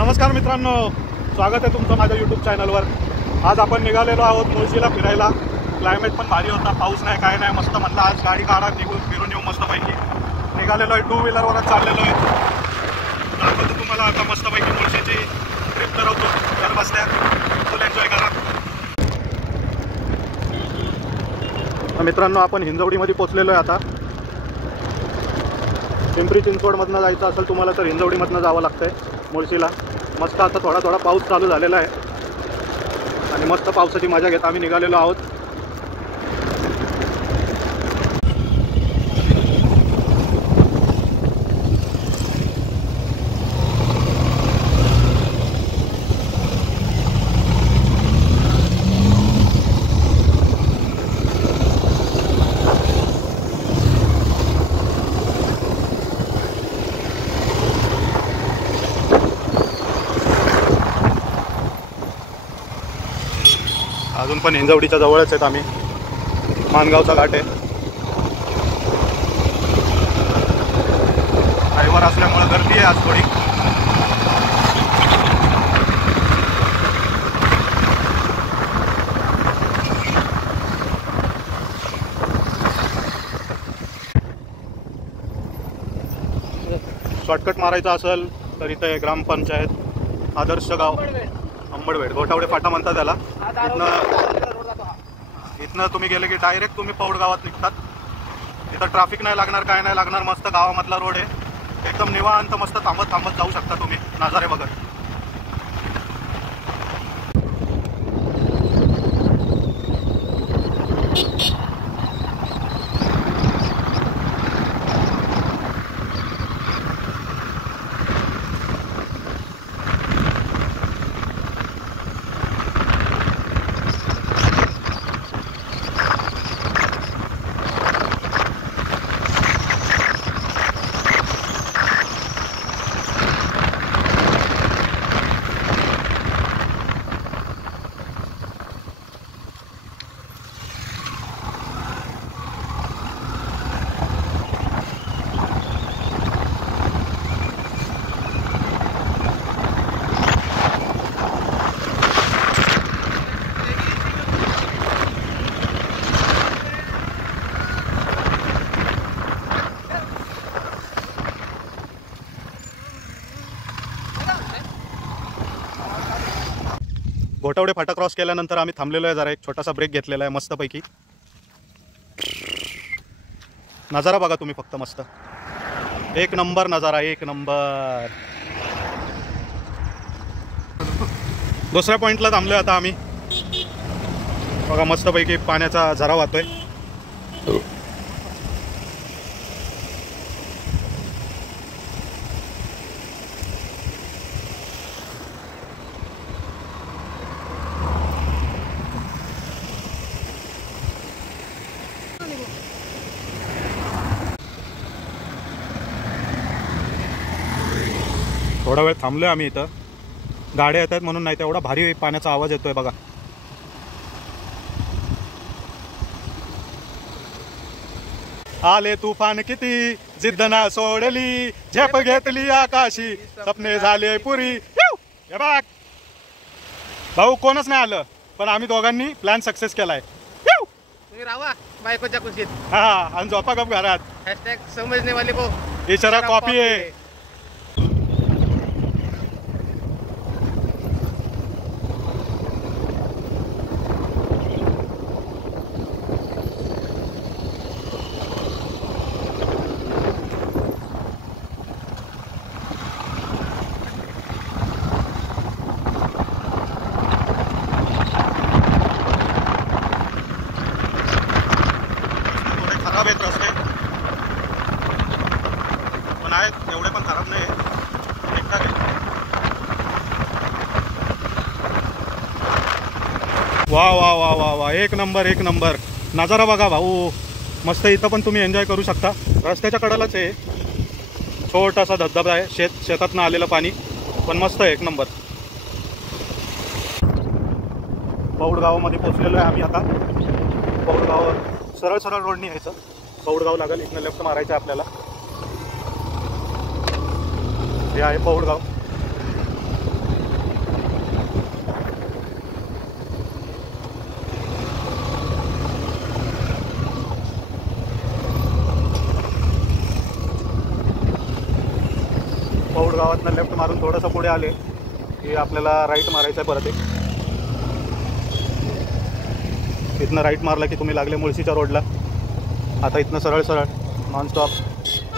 नमस्कार मित्रांनो, स्वागत आहे तुमचं माझ्या यूट्यूब चॅनलवर। आज आपण निघालेलो आहोत मुळशीला फिरायला। क्लायमेट पण भारी होता, पाऊस नाही काय नाही, मस्त म्हणलं आज गाडी काढा निघून फिरून येऊ मस्तपैकी। निघालेलो आहे, 2 व्हीलरवरच चाललेलो आहे। दाखवतो तुम्हाला आता मस्तपैकी मुळशीची ट्रिप करवतो घर बसल्या, फुल एन्जॉय करा। मित्रांनो आपण हिंजवडीमध्ये पोहोचलेलो आहे आता। पिंपरी चिंचवडमधनं जायचं असेल तुम्हाला तर हिंजवडीमधनं जावं लागतंय मुळशीला। मस्त आता थोडा थोडा पाऊस चालू झालेला आहे आणि मस्त पावसाची मजा घेत आम्ही निघालेलो आहोत। अजून पण हिंजवडीच्या जवळच आहेत आम्ही, मानगावचा घाट आहे। रविवार असल्यामुळे गर्दी आहे आज थोडी। शॉर्टकट मारायचा असेल तर इथे ग्रामपंचायत आदर्श गाव अंबडवेड, गोटावडे फाटा म्हणतात त्याला। इथनं तुम्ही गेले की डायरेक्ट तुम्ही पौड गावात निघतात। इथं ट्रॅफिक नाही लागणार, काय नाही लागणार, मस्त गावामधला रोड आहे, एकदम निवांत मस्त थांबत थांबत जाऊ शकता तुम्ही नजारे बघत। गोटावडे फाटा क्रॉस केल्यानंतर आम्ही थांबलेलो आहे, जरा एक छोटासा ब्रेक घेतलेला आहे मस्तपैकी। नजारा बघा तुम्ही फक्त, मस्त एक नंबर नजारा, एक नंबर। दुसऱ्या पॉइंटला थांबलोय आता आम्ही, बघा मस्तपैकी पाण्याचा झरा वाहतोय। थोडा वेळ थांबलोय आम्ही इथं, गाड्या येत आहेत म्हणून, नाही तर एवढा भारी पाण्याचा आवाज येतोय बघा। आले तुफान किती, जिद्द ना सोडली, झेप घेतली आकाशी, सपने झाले पुरी। हे बघ भाऊ, कोणच नाही आलं पण आम्ही दोघांनी प्लॅन सक्सेस केलाय। तुम्ही राहा बायकोच्या कुशीत, हा, आणि झोपा गप घरात। हॅशटॅग समजने वाले को इशारा कॉपी आहे। खराब आहेत रस्ते पण आहेत, एवढे पण खराब नाही, ठीकठाक आहे। वा वा वा वा वा, एक नंबर एक नंबर नजारा बघा भाऊ, मस्त। इथं पण तुम्ही एन्जॉय करू शकता, रस्त्याच्या कडेलाच आहे, छोटासा धबधबा आहे, शेतातनं आलेलं पाणी, पण मस्त आहे, एक नंबर। पौड गावामध्ये पोहोचलेलो आहे आम्ही आता। पौड गाव सरळ सरळ रोडनी यायचं, पौडगाव लागेल, इथनं लेफ्ट मारायचं आहे आपल्याला। हे आहे पौडगाव। गावातनं लेफ्ट मारून थोडंसं पुढे आले की आपल्याला राईट मारायचं आहे परत एक. इथनं राईट मारला की तुम्ही लागले मुळशीच्या रोडला. आता इथनं सरळ सरळ नॉनस्टॉप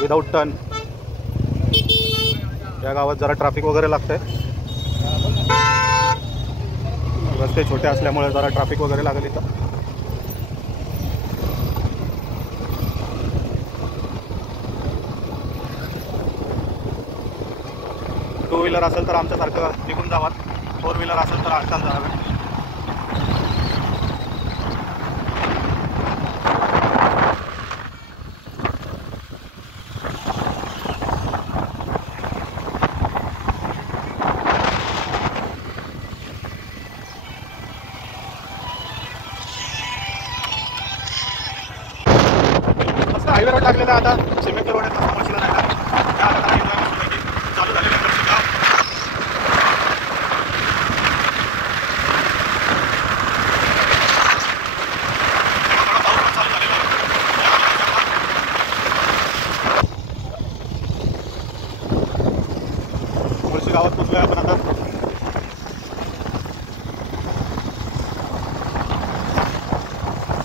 विदाऊट टर्न. या गावात जरा ट्रॅफिक वगैरे लागतंय, रस्ते छोटे असल्यामुळे जरा ट्रॅफिक वगैरे लागेल इथं. टू व्हीलर असेल तर आमच्यासारखं निघून जावा, फोर व्हीलर असेल तर आजकाल जावे. हायवे रोड लागलेला आता सिमेंट रोड आहे, तसं मशीला नाही लागला. त्या आता चालू झालेलं आहे गाव. मुळशी गावात पोचलोय आपण आता.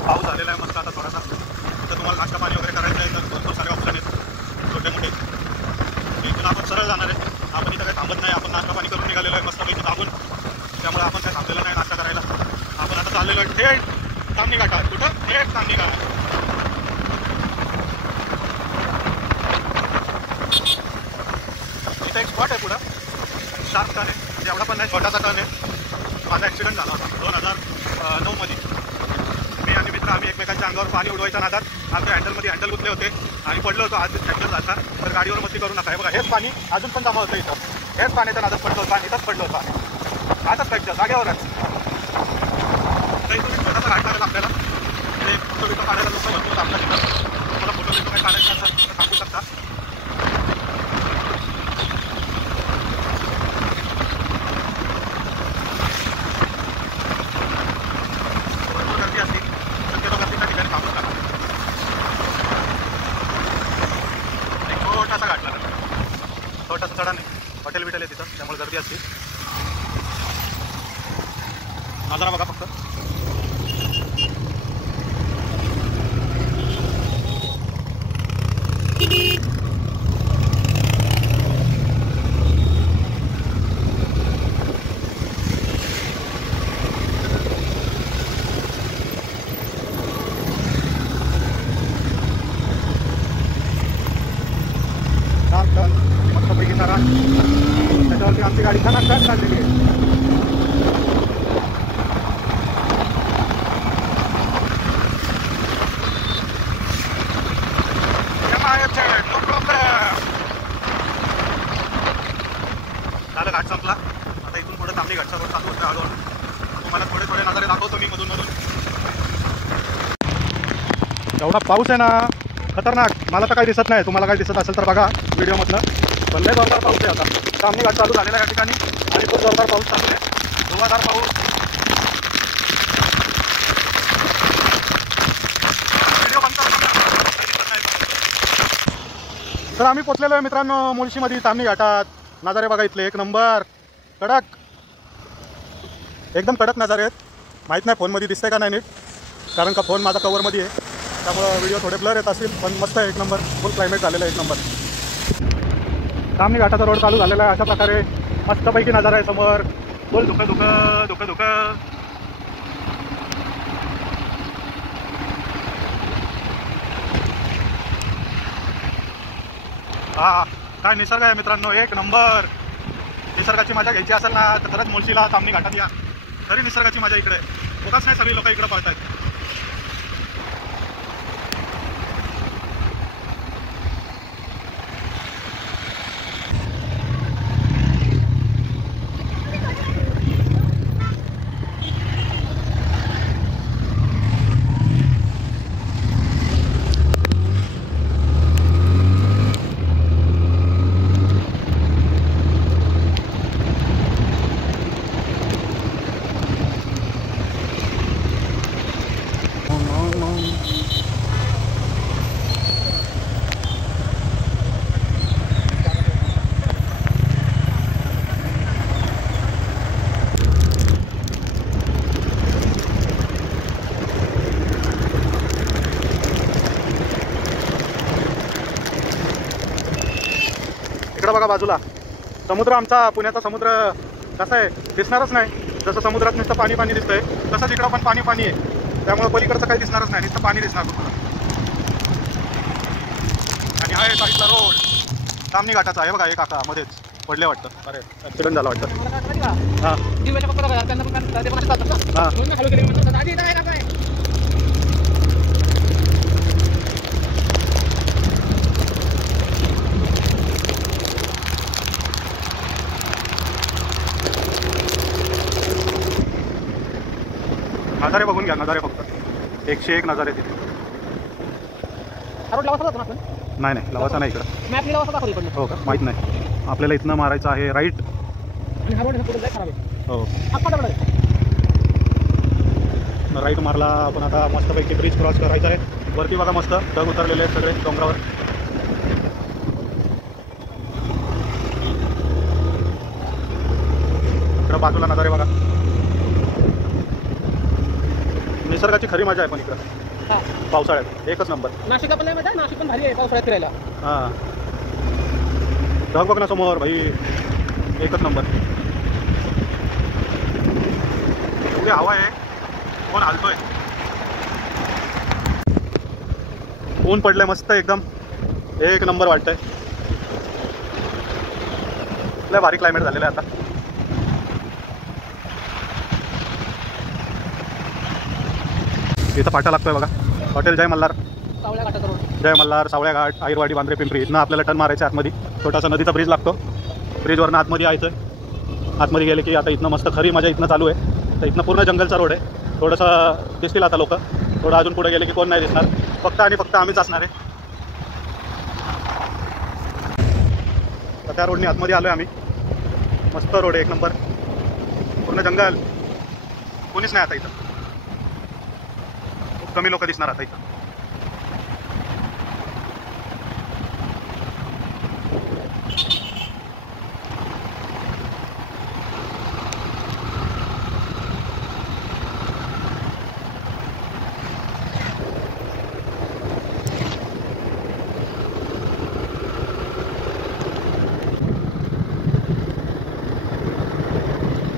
पाऊस झालेला आहे मस्त आता थोडासा. तर तुम्हाला नाश्ता पाणी वगैरे करायचं आहे तर भरपूर सारे ऑप्शन आहेत छोटे मोठे. इथून आपण सरळ जाणार आहे. आपण इथं काही थांबत नाही, आपण नाश्ता पाणी करून निघालेलो आहे मस्तपैकी मागून. त्यामुळे आपण काही थांबलेलं नाही नाश्ता करायला. आपण आता चाललेलो आहे थेट तामणी घाटात. कुठं? थेट तामणी घाट. इथं एक स्पॉट आहे पुढं, शार्प टर्न आहे. एवढा पण नाही, छोटासा टर्न आहे. माझा ॲक्सिडेंट झाला होता 2009 मध्ये. मी आणि मित्र आम्ही एकमेकांच्या अंगावर पाणी उडवायच्या नादात आमच्या हँडलमध्ये हँडल गुंतले होते आणि पडलो होतो. आज हँडल झाला तर गाडीवर मस्ती करू नका. हे बघा, हेच पाणी अजून पण जमा होतं इथं. हेच पाण्याच्या नादात पडलो होतं आणि इथंच पडलो होतं. आताच पाहिजे जागेवरच. तर इथून एक छोटासा घाट लागेल आपल्याला. ते फोटो बिटो काढायला लोक भरपूर आपल्या तिथं. तुम्हाला फोटो बिटो काही काढायचं असेल तर सांगू शकता. भरपूर गर्दी असते, शक्यतो गर्दीच्या ठिकाणी थांबू नका. एक छोटासा घाट लागेल, छोटासा चढा नाही. हॉटेल बिटेल आहे तिथं, त्यामुळे गर्दी असते. नजारा बघा फक्त. मस्तपैकी सारा त्याच्यावरती आमची गाडी छान चाललेली आहे. झालं घाट संपला. आता इथून पुढे तांबडी घाटचा रोड चालू होता हळूहळू. तुम्हाला थोडे थोडे नजारे दाखवतो मी मधून मधून. एवढा पाऊस आहे ना, खतरनाक. मला तर काही दिसत नाही, तुम्हाला काही दिसत असेल तर बघा व्हिडिओमधनं. पण लय जोरदार पाऊस आहे आता. तांबडी घाट चालू झालेला या ठिकाणी आणि खूप जोरदार पाऊस चालू आहे, धुवाधार पाऊस. व्हिडिओ बंद करा. तर आम्ही पोचलेलो आहे मित्रांनो मुळशीमध्ये तांबडी घाटात. नजारे बघा इथले एक नंबर, कडक, एकदम कडक नजारे आहेत. माहीत नाही फोनमध्ये दिसतंय का नाही नीट, कारण का फोन माझा कवरमध्ये आहे, त्यामुळं व्हिडिओ थोडे ब्लर येत असतील. पण मस्त आहे, एक नंबर. फुल क्लायमेट झालेलं आहे, एक नंबर. तांबडी घाटाचा रोड चालू झालेला आहे. अशा प्रकारे मस्तपैकी नजारा आहे समोर. फुल धुकं धुकं धुकं धुकं. हा, काय निसर्ग आहे मित्रांनो, एक नंबर. निसर्गाची मजा घ्यायची असेल ना तर खरंच मुळशीला तांबडी घाटात या. तरी निसर्गाची मजा इकडे बघाच नाही, सगळी लोक इकडे पळत आहेत. बघा बाजूला समुद्र, आमचा पुण्याचा समुद्र कसा आहे दिसणारच नाही. जसं समुद्रात नुसतं पाणी पाणी दिसतंय तसंच इकडं पण पाणी पाणी आहे, त्यामुळे पलीकडचं काही दिसणारच नाही, नुसतं पाणी दिसणार तुम्हाला. आणि आहे साईडला रोड तामणी घाटाचा आहे बघा. एक काका मध्येच पडले वाटतं, अरे ॲक्सिडेंट झाला वाटतं. हां हां नजारे बघून घ्या, नजारे फक्त 101 नजारे तिथे. नाही नाही लवासा नाही इकडं. हो का माहीत नाही आपल्याला. इथनं मारायचं आहे राईट. हो राईट मारला आपण. आता मस्तपैकी ब्रिज क्रॉस करायचा आहे. वरती बघा मस्त ढग उतरलेले आहेत सगळे डोंगरावर. इकडं बाजूला नजारे बघा. निसर्गाची खरी मजा आहे पण इकडं पावसाळ्यात एकच नंबर. नाशिकला पण नाशिक पण भारी आहे पावसाळ्यात फिरायला. हां ढग बघ ना समोर भाई, एकच नंबर. एवढी हवा आहे, कोण हालतोय. ऊन पडलंय मस्त एकदम, एक नंबर वाटतंय. लय भारी क्लायमेट झालेलं आहे आता. इथं फाटा लागतोय बघा, हॉटेल जय मल्हार. जय मल्हार, सावळ्या घाट, आईरवाडी, बांद्रे, पिंपरी. इथनं आपल्याला टर्न मारायचं आतमध्ये. छोटासा नदीचा ब्रिज लागतो, ब्रिजवरनं आतमध्ये यायचं. आतमध्ये गेले की आता इथनं मस्त खरी मजा इथनं चालू आहे. तर इथनं पूर्ण जंगलचा रोड आहे. थोडंसं दिसतील आता लोक, थोडं अजून पुढे गेले की कोण नाही दिसणार, फक्त आणि फक्त आम्हीच असणार आहे. तर त्या रोडने आतमध्ये आलो आहे आम्ही. मस्त रोड आहे, एक नंबर. पूर्ण जंगल, कोणीच नाही आता इथं. खूप कमी लोक दिसणार आता इथं.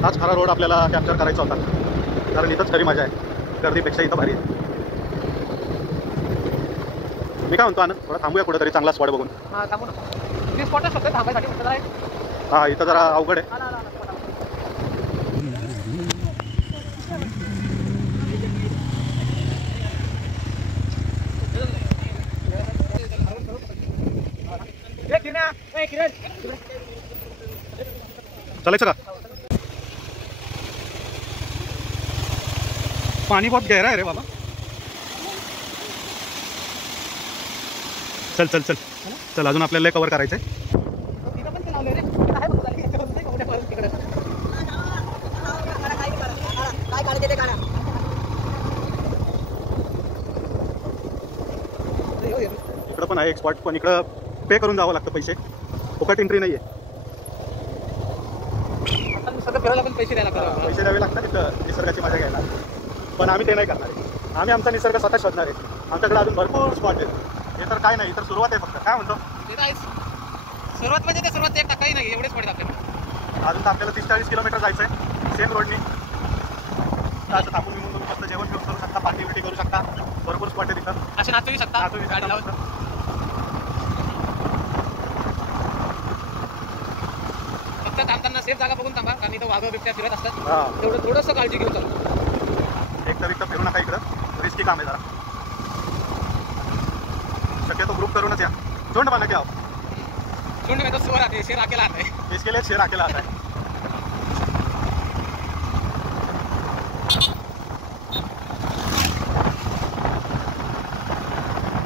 हाच खरा रोड आपल्याला कॅप्चर करायचा होता, कारण इथंच खरी मजा आहे. गर्दीपेक्षा इथं भारी आहे. मी काय म्हणतो आनंद, थोडा थांबूया कुठेतरी चांगला स्पॉट बघून. हां इथं जरा अवघड आहे. चालायचं का? पाणी बहुत गहरा आहे रे बाबा. चल चल चल चल, अजून आपल्याला कव्हर करायचं आहे. इकडं पण आहे एक स्पॉट, पण इकडं पे करून जावं लागतं पैसे, फुकट एंट्री नाही आहे. पैसे द्यावे लागतात तिथं निसर्गाची मजा घ्यायला. पण आम्ही ते नाही करणार आहे. आम्ही आमचा निसर्ग स्वतः शोधणार आहे. आमच्याकडे अजून भरपूर स्पॉट आहेत. हे तर काय नाही, तर सुरुवात आहे फक्त. काय म्हणतो सुरुवात म्हणजे ते सुरुवात एक काही नाही, एवढेच पडत आपल्याला. अजून तर आपल्याला 30-40 किलोमीटर जायचं आहे सेम रोडनी. असं थांबून विमून मस्त जेवण घेऊन करू शकता, पार्टी बिटी करू शकता. भरपूर स्पॉट आहे तिथं. असे नाचूही शकता. फक्त थांबताना सेफ जागा बघून थांबा, कारण इथं वाघ बिबट्या फिरत असतात. तेवढं थोडंसं काळजी घेऊन चालू. एक तर इथं फिरू नका, इकडं रिस्की काम आहे जरा. शक्यतो ग्रुप करूनच या. झुंड बना क्या झुंड में तो सुअर आते हैं, शेर अकेला आता है. इसके लिए शेर अकेला आता है.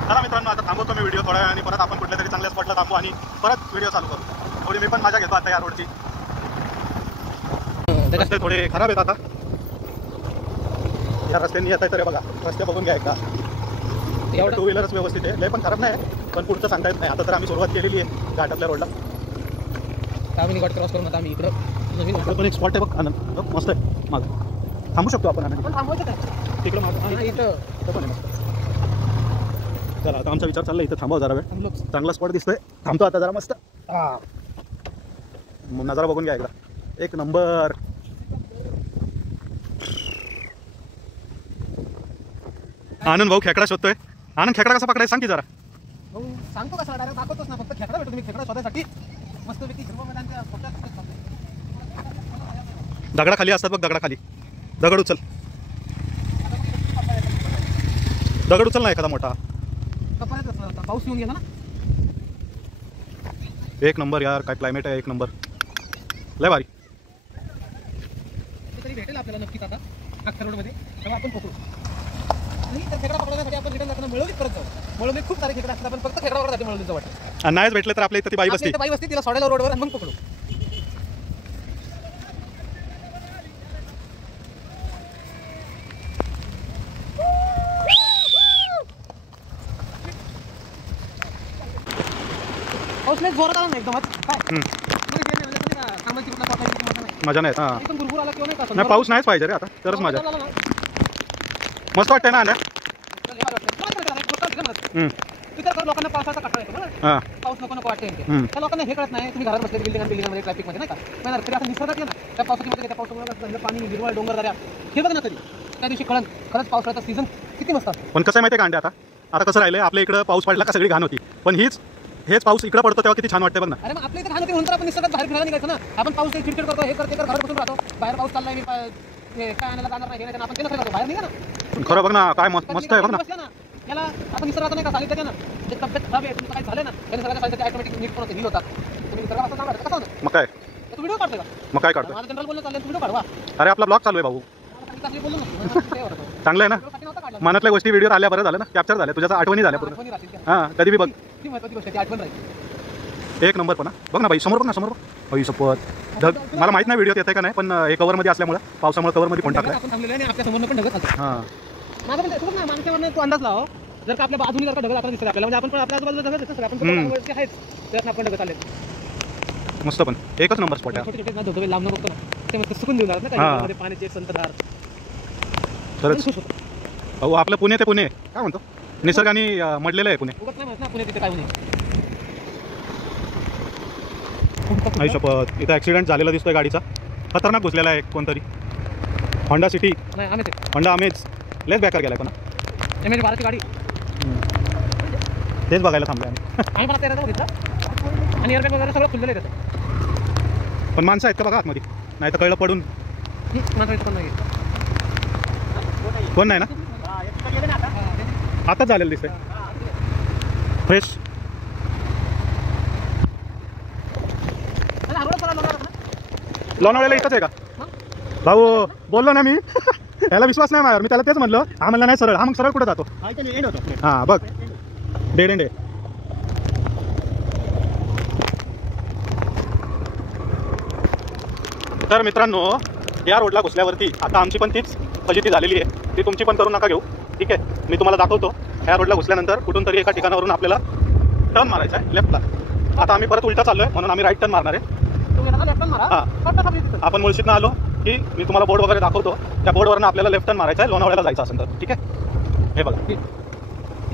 चला मित्रांनो, आता थांबवतो मी व्हिडिओ थोड्या वेळाने. परत आपण कुठल्या तरी चांगल्या स्पॉटला थांबू आणि परत व्हिडिओ चालू करू. थोडी मी पण मजा घेतो आता या रोडची. रस्ते थोडे खराब आहेत आता. या रस्त्यांनी येत आहे तर बघा, रस्ते बघून घ्या एकदा. टू व्हीलरच व्यवस्थित आहे, लय पण खराब नाही, पण पुढचं सांगता येत नाही. आता तर आम्ही सुरुवात केलेली आहे घाटातल्या रोडला. आम्ही घाट क्रॉस करून आता आम्ही इकडं पण एक स्पॉट आहे बघ आनंद, मस्त आहे. मागं थांबू शकतो आपण आनंद. तिकडं मागं इथं पण आहे मस्त. चला आता आमचा विचार चालला इथं थांबावं जरा वेळ. चांगला स्पॉट दिसतोय, थांबतो आता जरा मस्त. नजारा बघून घ्या एकदा, एक नंबर. आनंद भाऊ खेकडा शोधतोय. आनंद खेकडा कसा पकडायचा सांग की जरा. सांगतो कसा डायरेक्ट दाखवतोच ना, फक्त खेकडा भेटतो. मी खेकडा शोधायसाठी मस्तपैकी हिरवं मैदानच्या फक्त दगडाखाली असतात बघ, दगडाखाली. दगड उचल, दगड उचल ना एखादा मोठा. पाऊस येऊन गेला ना. एक नंबर यार, काय क्लायमेट आहे, एक नंबर, लय भारी. तरी भेटेल आपल्याला नक्कीच आता अख्खा रोडमध्ये, तेव्हा आपण पकडू. आणि त्या खेकडा पकडण्यासाठी आपण रिटर्न जाताना मळवलीत परत जाऊ. मळवलीत खूप सारे खेकडे असतात, आपण फक्त खेकडा पकडण्यासाठी मळवलीत जाऊ वाटतं. आणि नाहीच भेटले तर आपल्या इथं ती बाई बसती. बाई बसती, तिला सोडायला रोडवर आणि मग पकडू. पाऊस नाही जोरात आला ना एकदमच काय मजा नाही. हां एकदम भरपूर आला किंवा नाही का नाही, पाऊस नाहीच पाहिजे रे आता, तरच मजा. मस्त वाटतंय ना आल्या. लोकांना पावसाचा कटाळा येतो बरं. हां पाऊस नको नको वाटते त्या लोकांना हे कळत नाही. तुम्ही घरात बसले बिल्डिंगमध्ये ट्रॅफिकमध्ये नाही का, नाही तरी असं निसर्गात ये ना त्या पावसामध्ये, त्या पावसामुळे पाणी हिरवळ डोंगर दऱ्या हे बघ ना कधी त्या दिवशी कळण. खरंच पावसाळ्याचा सीझन किती मस्त असतो. पण कसं आहे माहिती आहे का आता कसं राहिलंय, आपल्या इकडं पाऊस पडला का सगळी घाण होती, पण हेच पाऊस इकडे पडतो तेव्हा किती छान वाटतं बघ ना. अरे मग आपल्या इथे घाण होती म्हणून आपण निसर्गात बाहेर फिरायला निघायचं ना. आपण पाऊस चिडचिड करतो, हे करते, घरात बसून राहतो. बाहेर पाऊस चाललाय, मी काय आणायला जाणार नाही, आपण ते नसतं बाहेर निघा ना. खरं बघ ना, काय मस्त आहे बघ ना. याला आपण निसर्गात नाही का चालत त्याच्या ना, जे तब्येत खराब आहे तुमचं काय झालं ना, त्या निसर्गाच्या चालते ऑटोमॅटिक नीट पण हिल होतात. तुम्ही निसर्गापासून चांगला कसं होतं मग काय, तू व्हिडिओ काढतोय का? मग काय काढतो. माझं जनरल बोलणं चाललंय, तू व्हिडिओ काढवा. अरे आपला ब्लॉग चालू आहे भाऊ, बोललो ना चांगलं आहे ना. मनातल्या गोष्टी व्हिडिओ आल्या, बरं झालं ना, कॅप्चर झाल्या, तुझ्या आठवणी झाल्या पूर्ण. हां कधी बी बघ, ती महत्त्वाची गोष्ट, ती आठवण राहील. एक नंबर. पण बघ ना बाई, समोर बघ ना, समोर बाई शपथ ढग. मला माहित नाही व्हिडिओ येते का नाही, पण हे कव्हरमध्ये असल्यामुळे, पावसामुळे कव्हरमध्ये फोन टाकला. आपण थांबलेलो आणि आपल्या समोरनं पण ढगत चालतो. हां माझं पण तसंच ना, मागच्यावरनं तू अंदाज लाव. जर का आपल्या बाजूने जर का ढगत आपल्याला दिसत आपल्याला, म्हणजे आपण पण आपल्या आजूबाजूला ढगत दिसत आपण पण आहेच, त्यात आपण ढगत आले. मस्त, पण एकच नंबर स्पॉट आहे. छोटे छोटे ना धबधबे लांब बघतो ना, ते मस्त सुकून देऊन जातात ना काही पाण्याचे संतधार. खरंच भाऊ, आपलं पुणे ते पुणे काय म्हणतो, निसर्गाने मडलेलं आहे पुणे. उगत नाही म्हणत ना पुणे तिथे काय होणे. आई शपथ, इथं ॲक्सिडेंट झालेला दिसतोय गाडीचा, खतरनाक घुसलेला आहे कोणतरी. होंडा सिटी नाही, आम्ही होंडा अमेज लेस बॅकर गेलाय पण एमएच 12ची गाडी तेच बघायला थांबलोय आम्ही पण आता घेतला आणि एअरबॅग वगैरे सगळं खुललेलं आहे त्याचं. पण माणसं आहेत का बघा आतमध्ये, नाही तर कळलं पडून. पण नाही कोण नाही ना, आताच झालेलं दिसतंय फ्रेश. लोणावळ्याला इथंच आहे का भाऊ, बोललो ना मी. याला विश्वास नाही माझ्यावर, मी त्याला तेच म्हणलं. हा म्हणला नाही सरळ. हा मग सरळ कुठे जातो. हां बघ, डेड एंड आहे. तर मित्रांनो, या रोडला घुसल्यावरती आता आमची पण तीच फजिती झालेली आहे, ती तुमची पण करू नका घेऊ. ठीक आहे, मी तुम्हाला दाखवतो. ह्या रोडला घुसल्यानंतर कुठून तरी एका ठिकाणावरून आपल्याला टर्न मारायचा आहे लेफ्टला. आता आम्ही परत उलटा चाललोय, म्हणून आम्ही राईट टर्न मारणार आहे. हां, आपण मुळशीतनं आलो की मी तुम्हाला बोर्ड वगैरे दाखवतो. त्या बोर्डवरनं आपल्याला लेफ्ट टर्न मारायचा आहे, लोणावळ्याला जायचं असेल तर. ठीक आहे, हे बघा,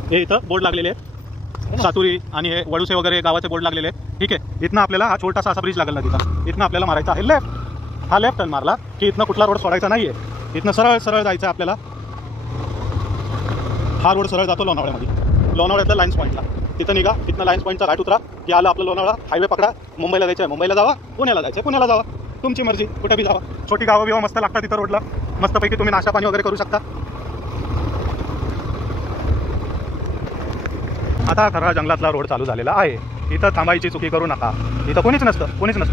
हे इथं बोर्ड लागलेले आहेत, सातुरी आणि हे वडुसे वगैरे गावाचे बोर्ड लागलेले आहेत. ठीक आहे, इथनं आपल्याला हा छोटासा असा ब्रिज लागेल ना तिथं, इथनं आपल्याला मारायचा आहे लेफ्ट. हा लेफ्ट टर्न मारला की इथनं कुठला रोड सोडायचा नाही आहे, इथनं सरळ सरळ जायचं आहे आपल्याला. हा रोड सरळ जातो लोणावळ्यामध्ये, लोणावळ्यातल्या लाईन्स पॉईंटला. तिथं निघा, तिथनं लाईन्स पॉईंटचा राईट उतरा की आलं आपलं लोणावळा. हायवे पकडा, मुंबईला जायचं आहे मुंबईला जावा, पुण्याला जायचं आहे पुण्याला जावा, तुमची मर्जी, कुठे बी जावा. छोटी गावं बिवा मस्त लागतात तिथं रोडला, मस्तपैकी तुम्ही नाश्ता पाणी वगैरे करू शकता. आता खरा जंगलातला रोड चालू झालेला आहे, इथं थांबायची चुकी करू नका. इथं कोणीच नसतं.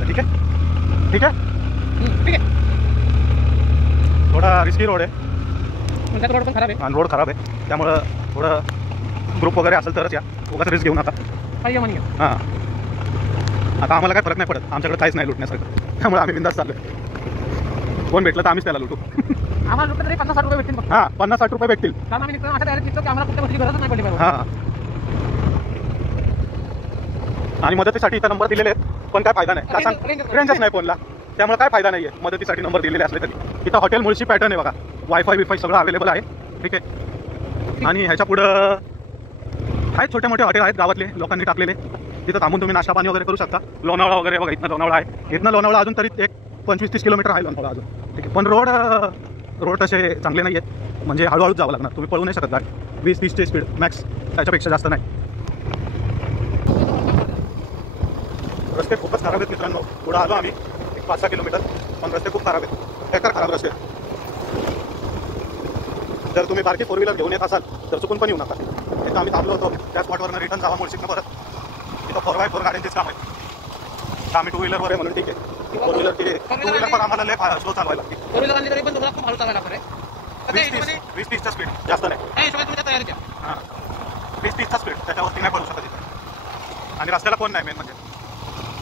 ठीक आहे, ठीक आहे, थोडा रिस्की रोड आहे रोड पण खराब आहे आणि रोड खराब आहे, त्यामुळं थोडं ग्रुप वगैरे असेल तरच या, उगाच रिस्क घेऊ नका. हां, आता आम्हाला काय फरक नाही पडत, आमच्याकडे काहीच नाही लुटण्यासारखं, त्यामुळे आम्ही बिंदास चाललोय. कोण भेटलं तर आम्हीच त्याला लुटू. आम्हाला लुटलं तरी 50-60 रुपये भेटतील. हां, 50-60 रुपये भेटतील. कारण आम्ही अशा डायरेक्ट निघतो की आम्हाला कुठल्या गोष्टी गरजच नाही पडली. हां, आणि मदतीसाठी इथं नंबर दिलेले आहेत, पण काय फायदा नाही, का सांग, रेंजच नाही फोनला, त्यामुळे काय फायदा नाही आहे. मदतीसाठी नंबर दिलेले असले तरी. इथं हॉटेल मुळशी पॅटर्न आहे बघा, वायफाय सगळं अवेलेबल आहे. ठीक आहे, आणि ह्याच्या पुढं आहेत छोटे मोठे हॉटेल आहेत गावातले लोकांनी टाकलेले. तिथं थांबून तुम्ही नाश्ता पाणी वगैरे करू शकता. लोणावळा वगैरे बघा, इथनं लोणावळा आहे. इथनं लोणावळा अजून तरी एक 25-30 किलोमीटर आहे लोणावळा अजून, ठीक आहे. पण रोड तसे चांगले नाही आहेत, म्हणजे हळूहळूच जावं लागणार. तुम्ही पळू नाही शकत गाडी. 20-30ची स्पीड मॅक्स, त्याच्यापेक्षा जास्त नाही. रस्ते खूपच खराब आहेत मित्रांनो. पुढं आलो आम्ही एक 5-6 किलोमीटर, पण रस्ते खूप खराब आहेत, बेकार खराब रस्ते. जर तुम्ही बारकी 4 व्हीलर घेऊन येत असाल तर चुकून पण येऊ नका. इथं आम्ही थांबलो होतो, त्या स्पॉटवरनं रिटर्न जावा मुळशीतनं परत. इथं 4x4 गाड्यांचेच काम आहे. तर आम्ही 2 व्हीलरवर आहे म्हणून ठीक आहे. 4 व्हीलर ठीक आहे. 2 व्हीलर पण आम्हाला लय स्लो चालवायला लागते. 4 व्हीलर आणली तरी पण तुम्हाला खूप हळू चालायला लागणार आहे. 20-30चा स्पीड जास्त नाही. त्या हिशोबाने तुम्ही तयारी द्या. हां, 20-30चा स्पीड, त्याच्यावरती नाही पडू शकत इथं. आणि रस्त्याला कोण नाही मेन म्हणजे,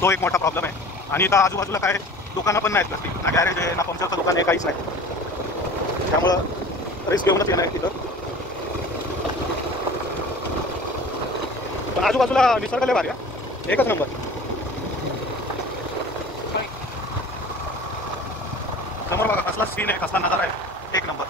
तो एक मोठा प्रॉब्लेम आहे. आणि इथं आजूबाजूला काय दुकानं पण नाहीत कसली, ना गॅरेज आहे ना पंक्चरचं दुकान आहे, काहीच नाही. त्यामुळं रिस्क घेऊनच येणार तिथं. पण आजूबाजूला निसर्ग लय भारी आहे, एकच नंबर. समोर बघा कसला सीन आहे, कसला नजारा आहे, एक नंबर.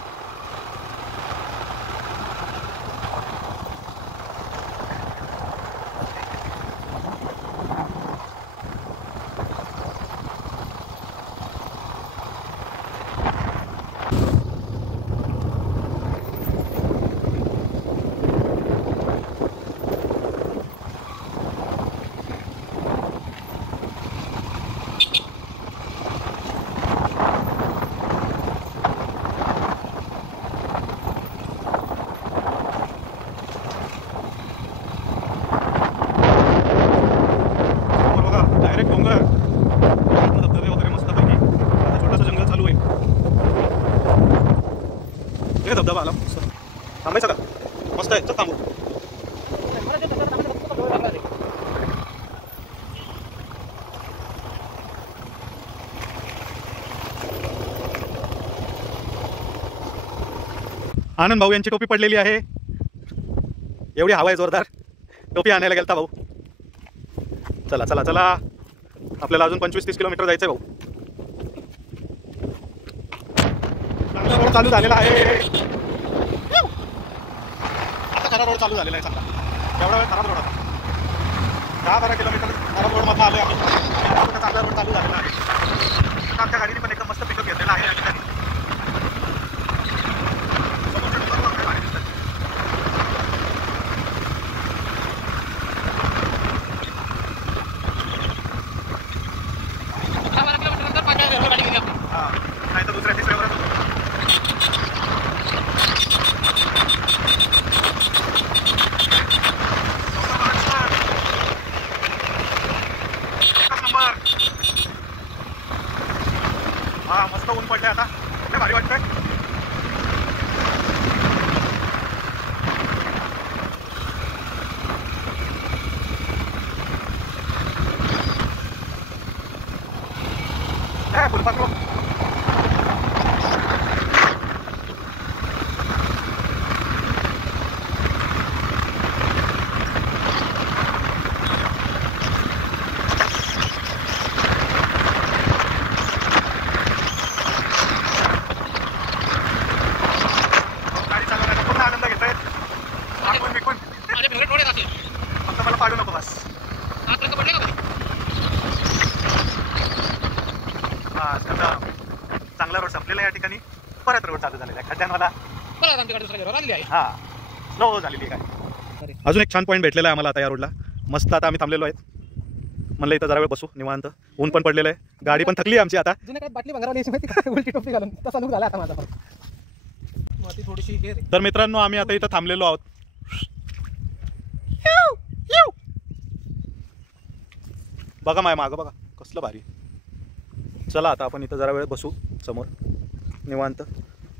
डायरेक्ट डोंगर, धबधबे वगैरे मस्तपैकी. आता छोटंसं जंगल चालू आहे. हे धबधबा आला मस्त. थांबायचं का? मस्त आहे, चल थांबू. आनंद भाऊ यांची टोपी पडलेली आहे. एवढी हवा आहे जोरदार, टोपी आणायला गेलता भाऊ. चला चला चला, आपल्याला अजून 25-30 किलोमीटर जायचं आहे भाऊ. चांगला रोड चालू झालेला आहे. आता खरा रोड चालू झालेला आहे चांगला. एवढा वेळ खराब रोड होता. 10-12 किलोमीटर खराब रोडमधून आलो आहे आपण. चांगला रोड चालू झालेला आहे. आमच्या गाडीने पण एकदम मस्त पिकअप घेतलेला आहे या ठिकाणी. नाही तर दुसऱ्या तिसऱ्यावर हा मस्त ऊन पडलंय आता, लय भारी वाटतंय. फुलपाखरू गाडी चालवण्याचा पूर्ण आनंद घेतोय. आपण मी पण माझे फेवरेट रोड आहे. फक्त मला पाडू नको बस. आजपर्यंत पडले का? हा चांगला रोड संपलेला या ठिकाणी. परत रोड चालू झालेला आहे खड्ड्यांवाला. परत आमच्या गाडी दुसऱ्या आलेली आहे. हा स्लो झालेली काय. अजून एक छान पॉईंट भेटलेला आहे आम्हाला आता या रोडला. मस्त आता आम्ही थांबलेलो आहेत. म्हणलं इथं जरा वेळ बसू निवांत. ऊन पण पडलेलं आहे, गाडी पण थकली आमची आता. जुन्या काळात बाटली भंगारवाली यायची माहिती का, उलटी टोपी घालून, तसा लुक झाला आता माझा पण. माती थोडीशी हे रे. तर मित्रांनो आम्ही आता इथं थांबलेलो आहोत. बघा माय मागं बघा कसलं भारी. चला आता आपण इथं जरा वेळ बसू समोर निवांत.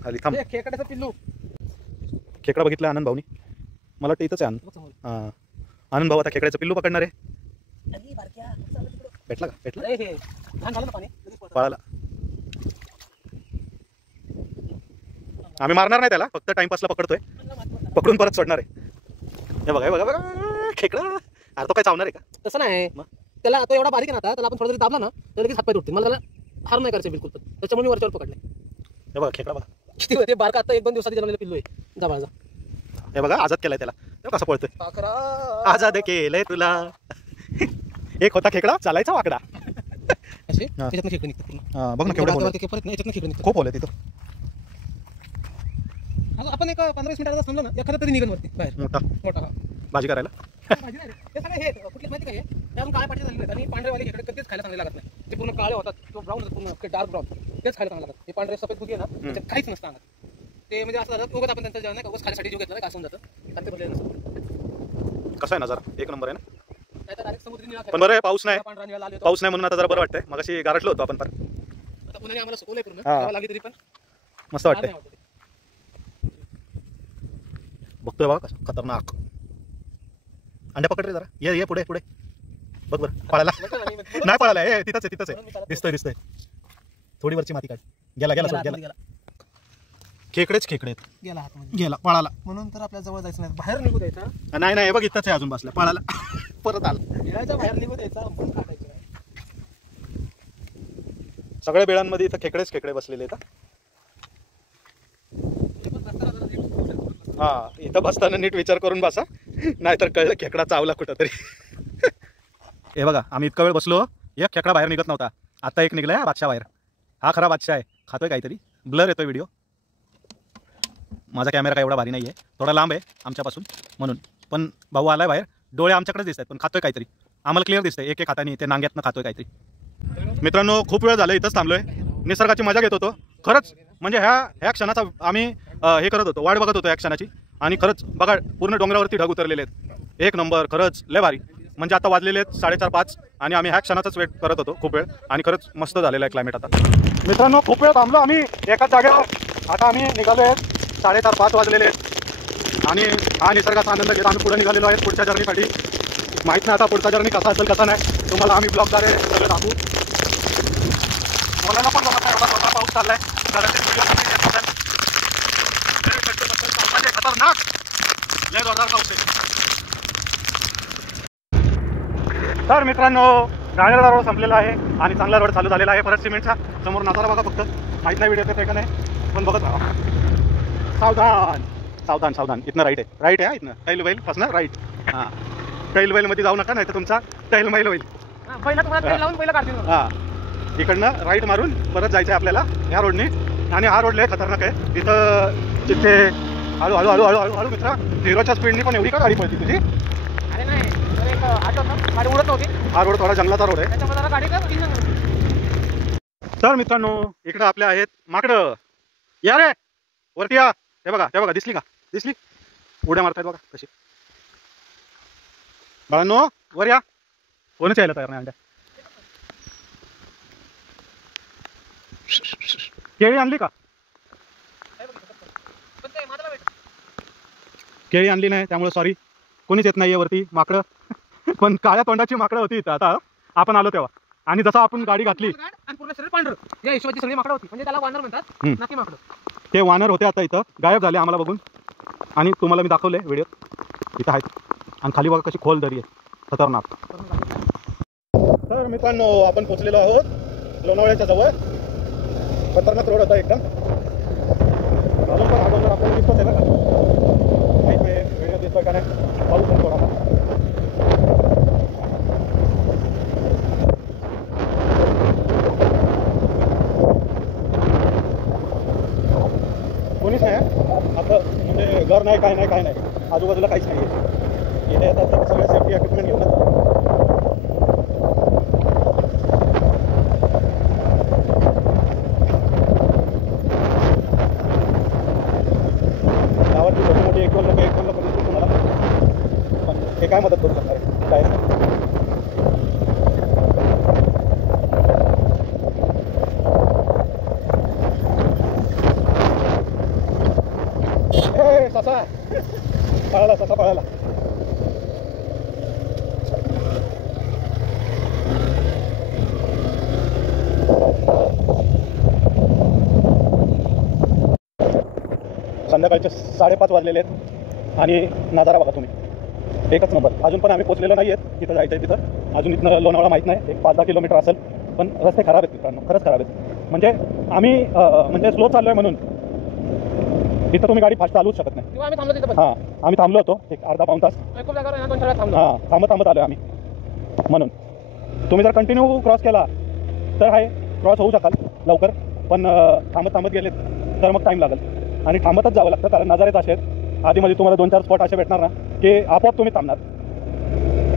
खाली थांब. खेकड्याचं पिल्लू. खेकडा बघितला आनंद भाऊनी. मला वाटतं इथंच आहे आनंद. हां आनंद भाऊ आता खेकड्याचं पिल्लू पकडणार आहे. भेटला का? भेटला पळाला. आम्ही मारणार नाही त्याला, फक्त टाइमपासला पकडतोय. पकडून परत सोडणार आहे. हे बघा हे बघा बघा खेकडा. अरे तो काय चावणार आहे का? तसं नाही. त्याला आता एवढा बारीक आहे ना, त्याला आपण थोडं जरी दाबला ना तर लगेच हातपाय तुटतील. मला त्याला हार नाही करायचं बिलकुल. त्याच्यामुळे मी वरच्यावर पकडले. हे बघा खेकडा बघा किती होते बारका. आता 1-2 दिवसात जन्मलेलं पिल्लू आहे. जा बाळा. हे बघा आजाद केलाय त्याला. कसं पळतोय. आजाद केलंय तुला. एक होता खेकडा चालायचा वाकडा. असे त्याच्यातनं खेकडे निघतात पूर्ण. बघ ना केवढे होले. याच्यातनं खेकडे निघतात. खूप होले तिथं. आपण एक 15-20 मिनिटात समजा ना एखादा तरी निघन वरती बाहेर मोठा मोठा. भाजी करायला. भाजी नाही रे. ते सगळे हे कुठले माहिती काय ते आपण काळ्या पाटीचे झाले नाहीत आणि पांढरेवाले खेकडे कधीच खायला चांगले लागत नाही. ते पूर्ण काळे होतात किंवा ब्राऊन होतात पूर्ण डार्क ब्राऊन तेच खायला चांगले लागतात. हे पांढरे सफेद बुधी आहे ना त्याच्यात काहीच नसतं अंगात. ते म्हणजे असं झालं उगाच आपण त्यांचं जेवण नाही का उगाच खाण्यासाठी जीव घेतला नाही का असं होऊन जातं आणि ते भरलेलं नसतं. कसा आहे नजारा एक नंबर आहे ना. नाहीतर डायरेक्ट समुद्री निळा पण बरं आहे पाऊस नाही. पांढरा निळा लाल येतो. पाऊस नाही म्हणून आता जरा बरं वाटतंय. मगाशी गारठलो होतो आपण पण. आता पुन्हा आम्हाला सुकवलंय पूर्ण हा. तेव्हा लागली तरी पण मस्त वाटतंय. नाही आवडत ते. बघतोय बघा कसं खतरनाक. अंड्या पकड रे जरा. ये पुढे पुढे बघ बरं पळायला. नाही पळायला. हे तिथंच आहे दिसतंय. थोडी वरची माती काढ. गेला खेकडेच खेकडे आहेत. गेला हातमध्ये गेला पळाला. म्हणून तर आपल्या जवळ जायचं नाही बाहेर निघू द्यायचा. नाही बघ इथंच आहे अजून बसला पळाला. परत आला. बेळाच्या बाहेर निघू द्यायचा म्हणून काढायचं नाही. सगळ्या बेळांमध्ये इथं खेकडे बसलेले आहेत. ते पण रस्त्याला जरा नीट बसू शकतो. हा इथं बसताना नीट विचार करून बसा नाहीतर कळलं खेकडा चावला कुठं तरी. हे बघा आम्ही इतका वेळ बसलो एक खेकडा बाहेर निघत नव्हता. आता एक निघलाय बादशाह बाहेर. हा खरा बादशाह आहे. खातोय काहीतरी. ब्लर येतोय व्हिडिओ. माझा कॅमेरा काय एवढा भारी नाही आहे. थोडा लांब आहे आमच्यापासून म्हणून. पण भाऊ आलाय बाहेर. डोळे आमच्याकडेच दिसत आहेत पण खातोय काहीतरी. आम्हाला क्लिअर दिसतंय एक हाताने ते नांग्यातनं खातोय काहीतरी. मित्रांनो खूप वेळ झालं इथंच थांबलोय. निसर्गाची मजा घेत होतो खरंच. म्हणजे ह्या क्षणाचा आम्ही हे करत होतो वाट बघत होतो या क्षणाची. आणि खरंच बघा पूर्ण डोंगरावरती ढग उतरलेले आहेत. एक नंबर खरंच लय भारी. म्हणजे आता वाजलेले आहेत 4:30-5 आणि आम्ही ह्या क्षणाचाच वेट करत होतो खूप वेळ. आणि खरंच मस्त झालेलं आहे क्लायमेट आता. मित्रांनो खूप वेळ थांबलो आम्ही एकाच जागेवर. आता आम्ही निघालो आहेत 4:30-5 वाजलेले आहेत आणि हा निसर्गाचा आनंद घेत आम्ही पुढे निघालेलो आहे पुढच्या जर्नीसाठी. माहीत नाही आता पुढचा जर्नी कसा असेल कसा नाही तुम्हाला आम्ही ब्लॉगद्वारे सगळं दाखवू. बोलायला पण जमत नाही एवढा स्वतः पाऊस चाललाय. खतरनाक लय जोरदार पाऊस आहे. तर मित्रांनो गाड्याचा रोड संपलेला आहे आणि चांगला रोड चालू झालेला आहे परत सिमेंटचा. समोर नजारा बघा फक्त. माहीत नाही व्हिडिओ येते का नाही पण बघत राहा. सावधान इथनं राईट आहे इथनं टैल बैल फसणार राईट. हां टैल बैलमध्ये जाऊ नका नाही तर तुमचा टैल मैल होईल. पहिला तुम्हाला तेल लावून पहिला काढतील. हां इकडनं राईट मारून परत जायचं आहे आपल्याला ह्या रोडने. आणि हा रोड लय खतरनाक आहे. तिथं तिथे हळू मित्रा. 0च्या स्पीडनी पण एवढी का गाडी पळती तुझी. अरे नाही एक आठ होता गाडी उडत नव्हती. हा रोड थोडा जंगलाचा रोड आहे. त्याच्यामध्ये जरा गाडी का तर मित्रांनो इकडं आपल्या आहेत माकडं. या रे वरती या. हे बघा दिसली उड्या मारतायत बघा कशी. बाळांनो वर या. कोणच यायला तयार नाही. अंड्या केळी आणली का. केळी आणली नाही त्यामुळे सॉरी कोणीच येत नाहीये वरती माकडं. पण काळ्या तोंडाची माकडं होती इथं आता आपण आलो तेव्हा. आणि जसं आपण गाडी घातली आणि पूर्ण शरीर पांढरं या हिशोबाची सगळी माकडं होती. म्हणजे त्याला वानर म्हणतात नक्की माकडं. ते वानर होते आता इथं गायब झाले आम्हाला बघून. आणि तुम्हाला मी दाखवले व्हिडिओ इथं आहेत. आणि खाली बघा कशी खोल दरी आहे खतरनाक. तर मित्रांनो आपण पोचलेलो आहोत लोणावळ्याच्या जवळ. खतरनाक रोड होता एकदम. अजून पण हा डोंगर आपल्याला दिसतोच आहे ना. माहीत नाही व्हिडिओ दिसतोय का नाही. पाऊस पण थोडा कोणीच नाही आता. म्हणजे घर नाही काय नाही आजूबाजूला काहीच नाही आहे. इथे येतात तर सगळ्या सेफ्टी इक्विपमेंट घेऊन येतात. गावातली छोटी मोठी एक दोन लोक दिसतील तुम्हाला. पण हे काय मदत करू शकणार काय. ससा पळाला. संध्याकाळचे 5:30 वाजलेले आहेत आणि नजारा बघा तुम्ही एकच नंबर. अजून पण आम्ही पोचलेलो नाही आहेत. तिथं जायचं आहे तिथं अजून इथनं लोणावळा माहीत नाही. एक 5-10 किलोमीटर असेल. पण रस्ते खराब आहेत मित्रांनो खरंच खराब आहेत. म्हणजे आम्ही म्हणजे स्लो चाललो आहे म्हणून इथं तुम्ही गाडी फास्ट चालूच शकत नाही. आम्ही थांबलो तिथं. हां आम्ही थांबलो होतो एक अर्धा पाऊण तास. खूप जागा 2-4 वेळा थांबलो. हां थांबत आलो आम्ही म्हणून. तुम्ही जर कंटिन्यू क्रॉस केला तर आहे क्रॉस होऊ शकाल लवकर, पण थांबत गेलेत तर मग टाईम लागेल आणि थांबतच जावं लागतं, कारण नजारेच असे आहेत. आधीमध्ये तुम्हाला 2-4 स्पॉट असे भेटणार ना की आपोआप तुम्ही थांबणार.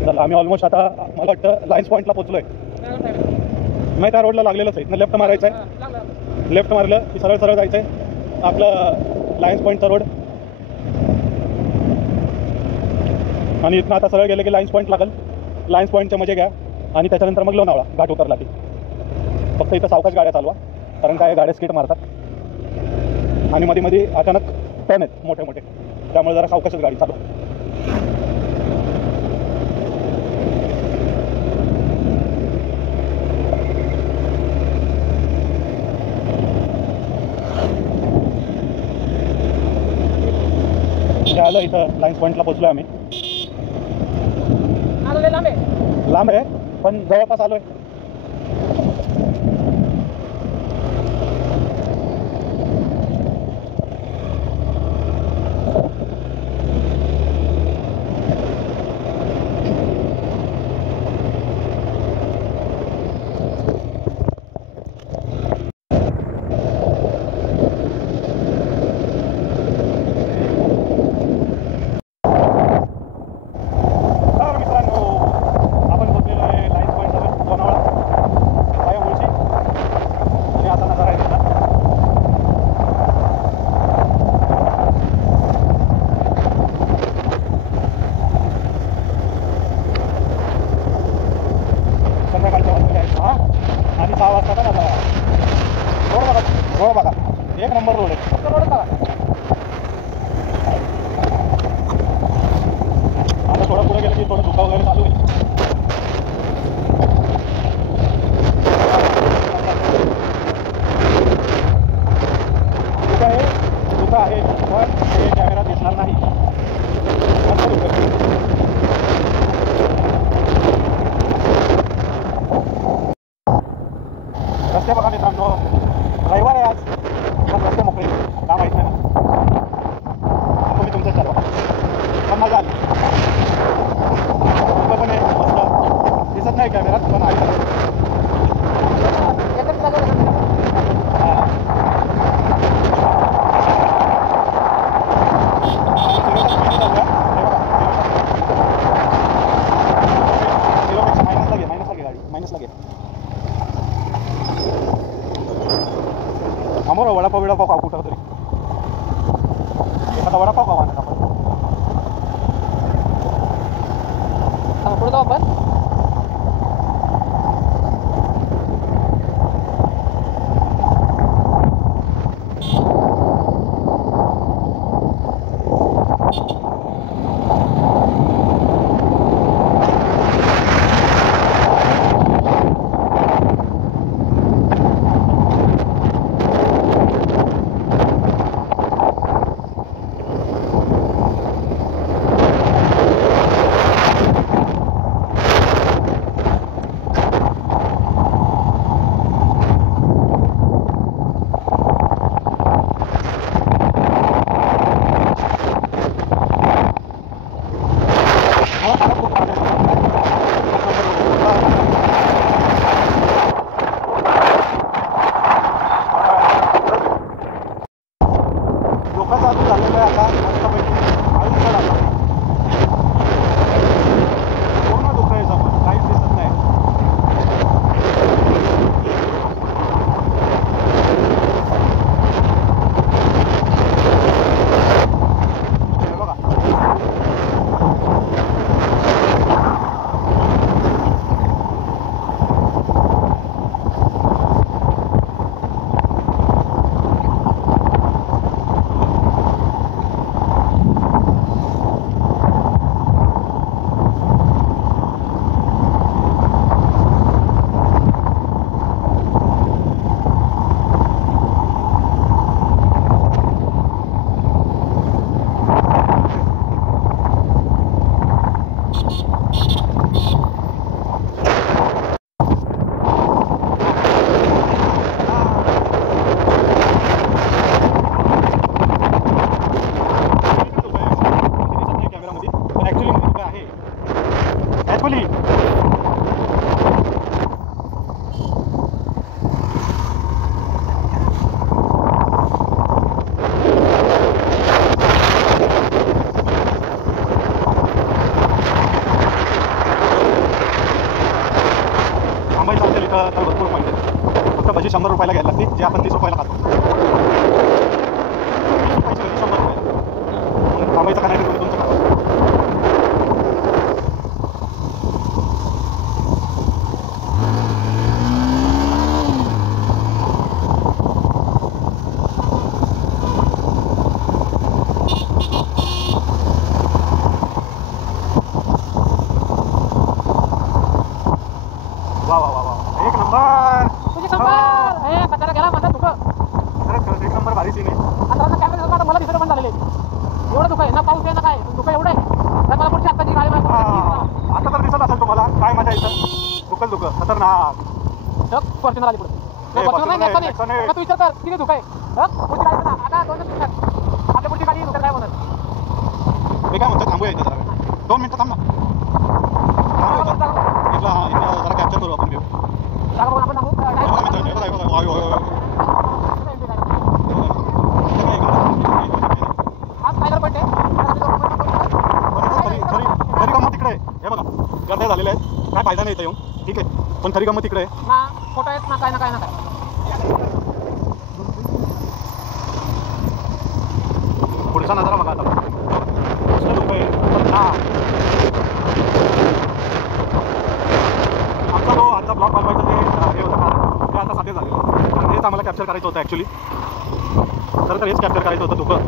चला आम्ही ऑलमोस्ट आता मला वाटतं लाईन्स पॉईंटला पोचलो आहे. नाही त्या रोडला लागलेलंच आहे, इथनं लेफ्ट मारायचं आहे. लेफ्ट मारलं की सरळ जायचं आहे आपलं लाईन्स पॉईंटचा रोड, आणि इथनं आता सरळ गेलं की लाईन्स पॉईंट लागेल. लाईन्स पॉईंटचे मजे घ्या आणि त्याच्यानंतर मग लोणावळा घाट उतरला की. फक्त इथं सावकाश गाड्या चालवा, कारण काय गाड्या स्किट मारतात आणि मध्ये अचानक टर्न आहेत मोठे, त्यामुळे जरा सावकाशच गाडी चालवा. आलं इथं लाईन्स पॉईंटला पोचलो आम्ही. लांब आहे पण जवळपास आलोय. आणि 6 वाजता का माझा रोड बघा, एक नंबर रोड आहे. आता थोडं पुढे गेलं की थोडं धुका वगैरे चालू आहे. धुका आहे पण हे कॅमेरा दिसणार नाही. रस्ते बघा मित्रांनो, रविवार आहे आज, पण रस्ते मोकळे, का माहीत नाही ना. तुम्ही तुमचं चालवा, पण मजा आली. पण आहे मस्त, दिसत नाही कॅमेरात पण आहे. मायनस लागे आम्हाला वडापाव खाऊ कुठं तरी, एखादा वडापाव खावा ना आपण. पुढे जाऊ आपण. ॲक्च्युली 100 रुपयाला घ्यायला लागते, जे आपण 30 रुपयाला खातो. 100 रुपयाला थांबायचं का नाही तुम्ही तुमचं खातो. वा वा वा वा, एक नंबर. तुझी शंभर हे कचरा गेला माझा दुःख खरंच खरंच एक नंबर भारी सीन आहे. आता कॅमेरा आता मला दिसत पण झालेले एवढं दुःख आहे ना, पाऊस आहे ना काय दुःख एवढं आहे तर मला पुढची आत्ताची गाडी आता तर दिसत असेल तुम्हाला काय मजा येतं. दुःख खतरनाक. फॉर्च्युनर आली पुढे फॉर्च्युनर नाही नेक्सा नाही. तू विचार कर किती दुःख आहे. पुढची गाडी ना आता 2 मिनिटं आपल्या पुढची गाडी दुःख काय होणार. मी काय म्हणतो थांबूया इथं जरा 2 मिनिटं थांब ना. इथला जरा कॅप्चर करू आपण. घेऊ जागा बघून आपण थांबू. आज फायनल पॉईंट आहे. खरी गंमत तिकडे आहे. हे बघा गर्द्या झालेल्या आहेत, काय फायदा नाही इथं येऊन. ठीक आहे, पण खरी गंमत तिकडे आहे ना. फोटो आहेत ना काय ना काय ना काय. पुढचा नजारा बघा आता. आमचा जो आजचा ब्लॉग बनवायचं हे होतं ना, ते आता साध्य झालं. आणि हेच आम्हाला कॅप्चर करायचं होतं ॲक्च्युली. खरं तर हेच कॅप्चर करायचं होतं. धुकं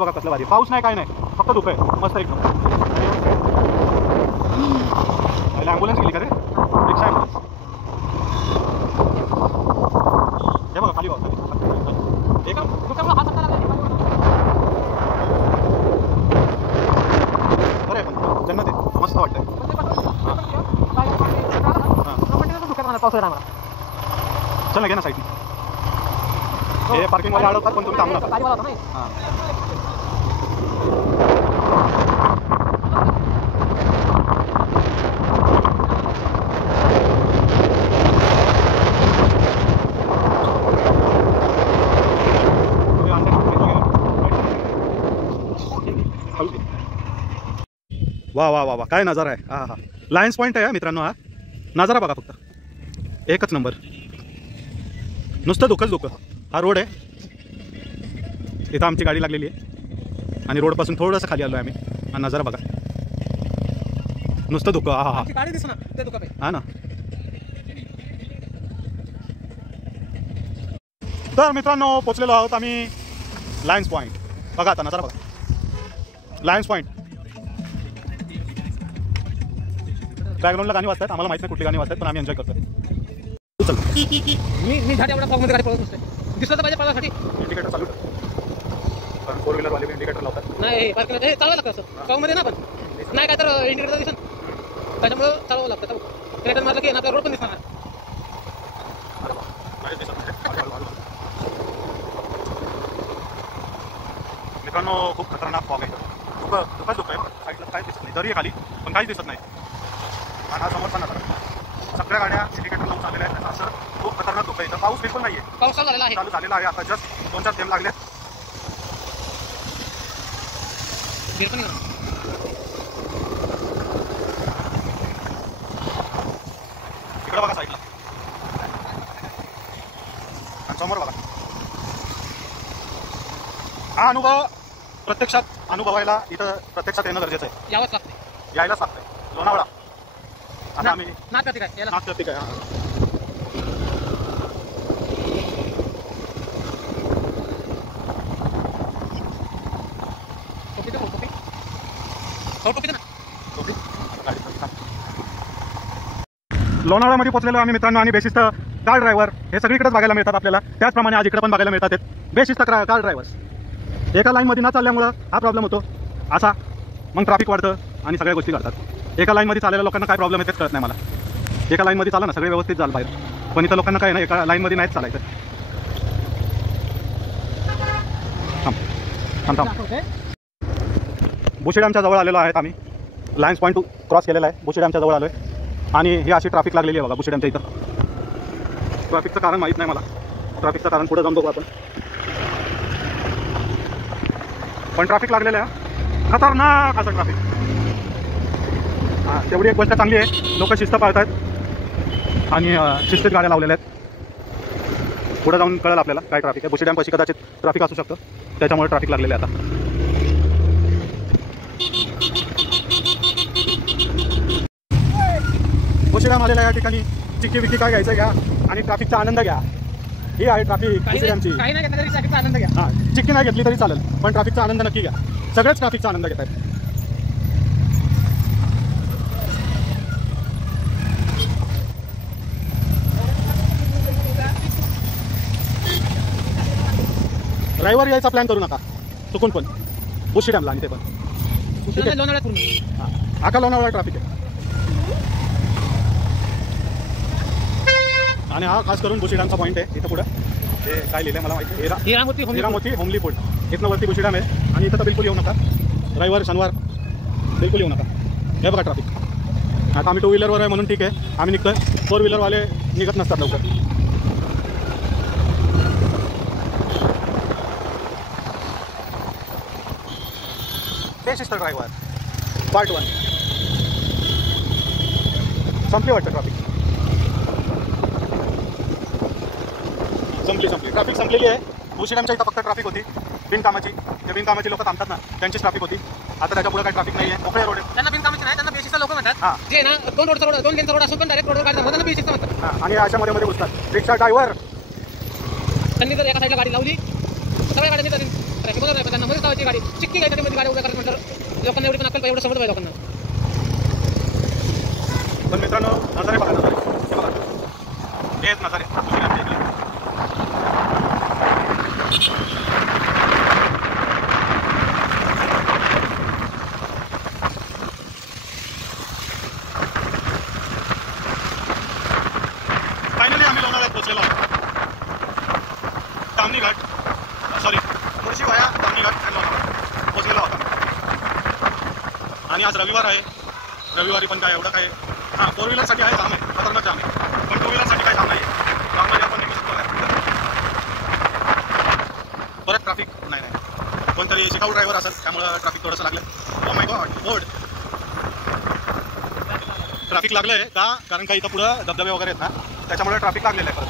बघा कसलं भारी. पाऊस नाही काय नाही, फक्त धुकं आहे. मस्त एकदम. ॲम्ब्युलन्स गेली का रे? रिक्षा ॲम्ब्युलन्स. हे बघा खाली बघा खाली. एक बरं आहे पण जन्नत आहे. मस्त वाटतंय. चल ना घ्या ना साईडने. हे पार्किंगवाले अडवतात पण तुम्ही थांबू नका. हां वा वा वा वा, काय नजारा आहे. हां हां, लायन्स पॉईंट आहे मित्रांनो. हा नजारा बघा फक्त, एकच नंबर. नुसतं धुकं. हा रोड आहे. इथं आमची गाडी लागलेली आहे आणि रोडपासून थोडंसं खाली आलो आहे आम्ही. हा नजारा बघा, नुसतं धुकं. हा हा गाडी दिसू ना ते दुःख आहे. हा ना. तर मित्रांनो पोचलेलो आहोत आम्ही लायन्स पॉईंट. बघा आता नजारा बघा. Lions point. बॅकग्राऊंडला गाणी वाजतात, आम्हाला माहिती नाही कुठली गाणी वाजतात, पण आम्ही एन्जॉय करतो. चल मी झाड एवढा फॉगमध्ये गाडी पळत नसते. दिसलं तर पाहिजे पळासाठी. इंडिकेटर चालू कारण 4 व्हीलरवाले इंडिकेटर लावतात. नाही पार्किंग चालवायला लागतं असं फॉगमध्ये ना. पण नाही काय तर इंडिकेटर दिसन त्याच्यामुळं चालवावं लागतं. इंडिकेटर मारलं की आपला रोड पण दिसणार. मित्रांनो खूप खतरनाक फॉग आहे. धुकंच आहे. साईडला काय दिसत नाही, दरी आहे खाली पण काहीच दिसत नाही. आणि हा समोरचा नजारा, सगळ्या गाड्या इंडिकेटर लावून चाललेल्या आहेत. असं खूप खतरनाक धुकं आहे. पाऊस बिलकुल नाही आहे. पाऊस चालू झालेला आहे. आता जस्ट 2-4 थेंब लागले. इकडं बघा साईडला आणि समोर बघा. हा अनुभव प्रत्यक्षात अनुभवायला इथं प्रत्यक्षात येणं गरजेचं आहे. यावंच लागते. यायलाच लागतंय. लोणावळा आता आम्ही नाथ करते काय नाथ करते काय. लोणावळ्यामध्ये पोहोचलेलो आम्ही मित्रांनो. आणि बेशिस्त कार ड्रायव्हर हे सगळीकडेच बघायला मिळतात आपल्याला. त्याचप्रमाणे आज इकडे पण बघायला मिळतात. बेशिस्त कार ड्रायव्हर्स एका लाईनमध्ये न चालल्यामुळं हा प्रॉब्लेम होतो असा. मग ट्रॅफिक वाढतं आणि सगळ्या गोष्टी घडतात. एका लाईनमध्ये चाललेल्या लोकांना काय प्रॉब्लेम आहे तेच कळत नाही मला. एका लाईनमध्ये चाला ना, सगळे व्यवस्थित झालं बाहेर. पण इथं लोकांना काय नाही, एका लाईनमध्ये नाहीच चालायचं. थांब. बुशी डॅमच्या जवळ आलेलो आहेत आम्ही. लायन्स पॉईंट क्रॉस केलेला आहे. बुशी डॅमच्या जवळ आलो आहे आणि ही अशी ट्रॅफिक लागलेली आहे बघा बुशी डॅमच्या इथं. ट्रॅफिकचं कारण माहीत नाही मला. ट्रॅफिकचं कारण पुढे जाऊन बघू आपण. पण ट्रॅफिक लागलेलं आहे, खतरनाक असं ट्रॅफिक. हां तेवढी एक गोष्ट चांगली आहे, लोक शिस्त पाळत आहेत आणि शिस्तीत गाड्या लावलेल्या आहेत. पुढे जाऊन कळेल आपल्याला काय ट्रॅफिक आहे. बोशी डॅमपाशी कदाचित ट्रॅफिक असू शकतं, त्याच्यामुळे ट्रॅफिक लागलेलं आहे आता. बोशी डॅम आलेला या ठिकाणी. चिक्की विक्की काय घ्यायचं घ्या आणि ट्रॅफिकचा आनंद घ्या. ही आहे ट्रॅफिक बोशी डॅमची. काही नाही घेतलं तरी ट्रॅफिकचा आनंद घ्या. हां, चिक्की नाही घेतली तरी चालेल, पण ट्रॅफिकचा आनंद नक्की घ्या. सगळेच ट्रॅफिकचा आनंद घेत आहेत. ड्रायव्हर यायचा प्लॅन करू नका चुकून पण बोशी डॅमला. आणि ते पण लोणावळ्यात पूर्ण आका लोणावळा ट्रॅफिक आहे. आणि हा खास करून बोशी डॅमचा पॉईंट आहे. इथं पुढं ते काय लिहिलं मला माहिती, हिरामोती होमली फूड. इथनं वरती बोशी डॅम आहे आणि इथं तर बिलकुल येऊ नका. रविवार शनिवार बिलकुल येऊ नका. हे बघा ट्रॅफिक. आता आम्ही 2 व्हीलरवर आहे म्हणून ठीक आहे, आम्ही निघतोय. 4 व्हीलरवाले निघत नसतात लवकर. बेशिस्त ड्रायव्हर पार्ट 1 संपली वाटतं ट्रॅफिक. संपली ट्रॅफिक संपलेली आहे. बोशी डॅमच्या इथं फक्त ट्रॅफिक होती बिनकामाची. जे बिनकामाची लोक थांबतात ना त्यांचीच ट्रॅफिक होती. आता त्याच्या पुढे काही ट्रॅफिक नाही आहे, मोकळे रोड आहे. त्यांना बिनकामाची नाही, त्यांना बेशिस्त लोक म्हणतात. हां, जे ना 2 लेनचा रोड असून पण डायरेक्ट रोडवर गाडी त्यांना बेशिस्त म्हणतात. हां, आणि अशा मध्ये घुसतात रिक्षा ड्रायव्हर. त्यांनी जर एका साईडला गाडी लावली सगळ्या गाड्यांनी ट्रॅफिक बरोबर आहे, पण त्यांना मध्ये लावायची गाडी चिक्की घ्यायची मध्ये गाडी उभ्या करत म्हणतात. लोकांना एवढी पण अक्कल पाहिजे, एवढं समज पाहिजे लोकांना. पण मित्रांनो नजारे बघा, नजारे हे बघा, हेच नजारे बोशी डॅमच्या इकडे. फायनली आम्ही लोणावळ्यात पोहोचलेलो आहोत. तामणी घाट मुळशी वाया तामणी घाट आणि लोणावळा पोहोचलेला होता. आणि आज रविवार आहे. रविवारी पण काय एवढं काय, हां 4 व्हीलरसाठी आहे जाम आहे, खतरनाक जाम आहे. पण 2 व्हीलरसाठी काय जाम नाही आहे. जाममध्ये आपण निघू शकतो. परत ट्रॅफिक नाही कोणतरी शिकाऊ ड्रायव्हर असेल त्यामुळं ट्रॅफिक थोडंसं लागलं. Oh my God road traffic लागलं आहे का? कारण का इथं पुढं धबधबे वगैरे आहेत ना, त्याच्यामुळे ट्रॅफिक लागलेलं आहे. परत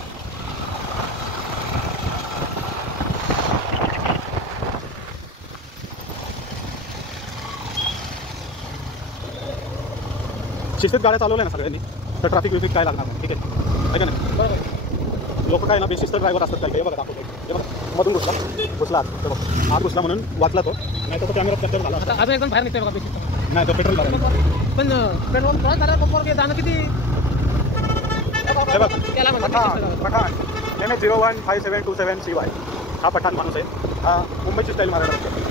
शिस्तीत गाड्या चालवल्या ना सगळ्यांनी तर ट्रॅफिक विफिक काय लागणार नाही. ठीक आहे का नाही? बरोबर. लोक काय ना बेशिस्त ड्रायव्हर असतात काही. हे बघा दाखवतो. हे बघा मधून घुसला आत घुसला म्हणून वाचला तो, नाही तर तो कॅमेरा कॅप्चर झाला. अजून एकदम बाहेर निघतोय बघा बेशिस्त. नाही तो पेट्रोल झाला. पण पेट्रोल क्रॉस झाल्यावर पंपावर जाणं किती हे बघ त्याला म्हणतात पठाण MH015727 CY. हा पठाण माणूस आहे. हा मुंबईची स्टाईल मारायला लागतो.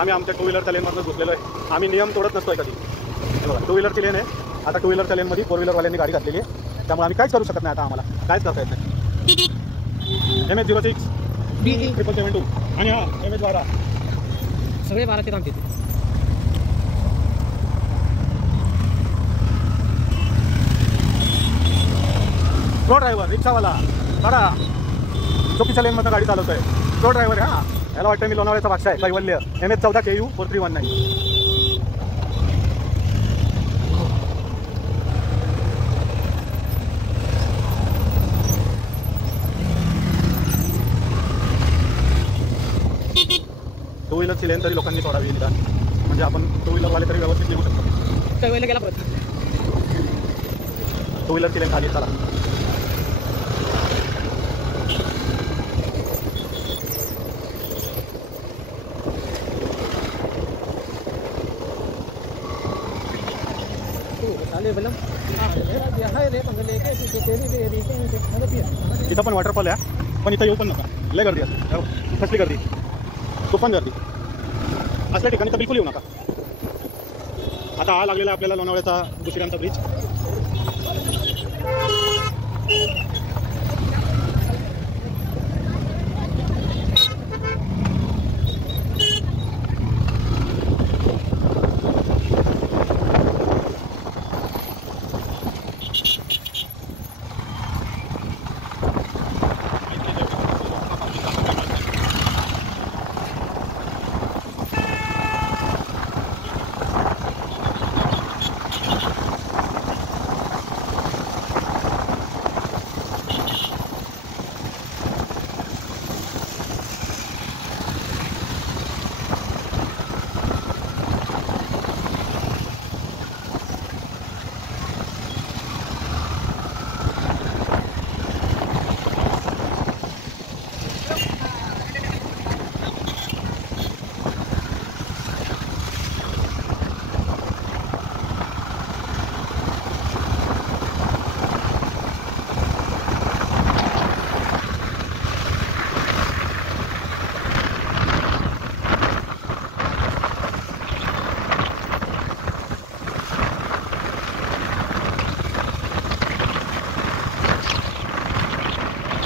आम्ही आमच्या 2 व्हीलरच्या लेनमधून घुसलेलो आहे. आम्ही नियम तोडत नसतोय कधी. हे बघा 2 व्हीलरची लेन आहे. आता 2 व्हीलरच्या लेनमध्ये 4 व्हीलरवाल्यांनी गाडी घातलेली आहे, त्यामुळे आम्ही काहीच करू शकत नाही. आता आम्हाला काहीच करता येत नाही. MH06 BE772 आणि हा MH12 सगळे 12 ते रामते. प्रो ड्रायव्हर रिक्षावाला बघा चुकीच्या लेनमधून गाडी चालवतोय. प्रो ड्रायव्हर आहे हा. याला वाटतं मी लोणावळ्याचा बादशाह आहे. कैवल्य MH14 KU 4319. टू व्हीलरची लेन तरी लोकांनी सोडावी निदान, म्हणजे आपण 2 व्हीलरवाले तरी व्यवस्थित निघू शकतो. काही वेळेला गेला परत 2 व्हीलरची लेन खाली चला. इथं पण वॉटरफॉल आहे, पण इथं येऊ पण नका. लय गर्दी असते, कसली गर्दी, तुफान गर्दी असल्या ठिकाणी तर बिलकुल येऊ नका. आता हा लागलेला आपल्याला लोणावळ्याचा बोशी डॅमचा ब्रिज.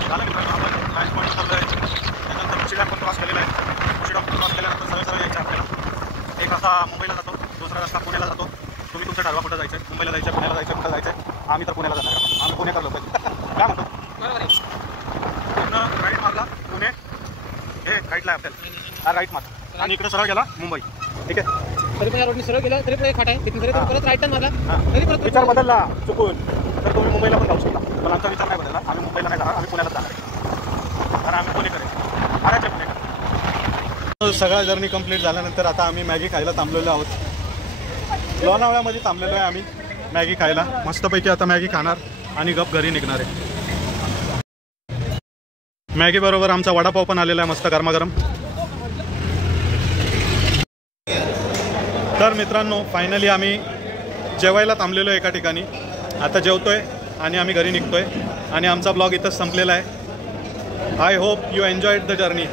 झालं मित्रांनो, आपण लास्ट पॉईंट उतरलोय. त्यानंतर मुशी डॅम पण क्रॉस केलेला आहे. मुशी डॅम क्रॉस केल्यानंतर सरळ सरळ यायचं आपल्याला. एक रस्ता मुंबईला जातो, दुसरा रस्ता पुण्याला जातो. तुम्ही तुमचं ठरवा कुठं जायचं, मुंबईला जायचं, पुण्याला जायचं, कुठं जायचं. आम्ही तर पुण्याला जाणार आहे. आम्ही पुणे करलो पाहिजे. काय म्हणतो बरोबर आहे. पूर्ण राईट मारला पुणे, हे राईटला आहे आपल्याला, हा राईट मारला आणि इकडे सरळ गेला मुंबई. ठीक आहे, तरी पण या रोडनी सरळ गेलं तरी पण एक फाटा आहे तिथून जरी परत राईट टर्न मारला तरी परत विचार बदलला चुकून तर तुम्ही मुंबईला पण जाऊ शकता. पण आमचा विचार नाही बदलला. आम्ही मुंबईला नाही जाणार, आम्ही पुण्याला जाणार आहे. कारण आम्ही पुणे करेल आराचे पुणे. सगळा जर्नी कंप्लीट झाल्यानंतर आता आम्ही मॅगी खायला थांबलेलो आहोत. लोणावळ्यामध्ये थांबलेलो आहे आम्ही मॅगी खायला. मस्तपैकी आता मॅगी खाणार आणि गप घरी निघणार आहे. मॅगी बरोबर आमचा वडापाव पण आलेला आहे मस्त गरमागरम. तर मित्रांनो, फायनली आम्ही जेवायला थांबलेलो आहे एका ठिकाणी. आता जेवतोय आणि आम्ही घरी निघतोय आणि आमचा ब्लॉग इथंच संपलेला आहे. I hope you enjoyed the journey.